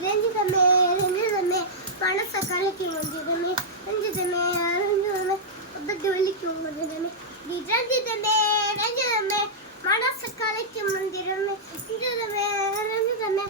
ரஞ்சிதமே ரஞ்சிதமே மனச கலக்கி ரஞ்சிதமே ரஞ்சிதமே ரஞ்சிதமே அப்படி ஒலிக்கும் ரஞ்சிதமே ரஞ்சிதமே ரஞ்சிதமே மனச கலக்கி ரஞ்சிதமே ரஞ்சிதமே ரஞ்சிதமே